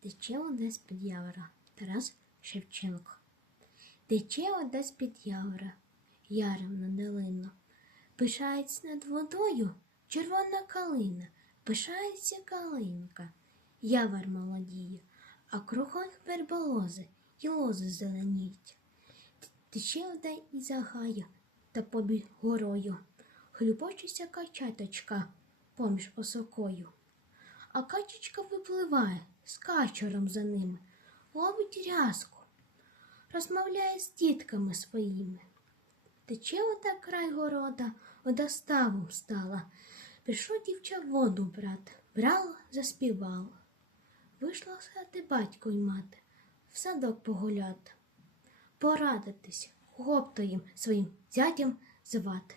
Тече вода з-під явора Тарас Шевченко. Тече вода з-під явора, яром на долину. Пишається над водою червона калина, пишається калинка, явор молодіє, а кругом верболози і лози зеленіють. Тече вода і загає та побіг горою, хлюпочеться качаточка поміж осокою. А качечка випливає з качером за ними, ловить рязку, розмовляє з дітками своїми. Тече вода край города, вода ставом стала. Пішов дівча воду брати, брала, заспівала. Вийшла з хати батько й мати, в садок погуляти, порадитись, кого б то їм своїм зятям звати.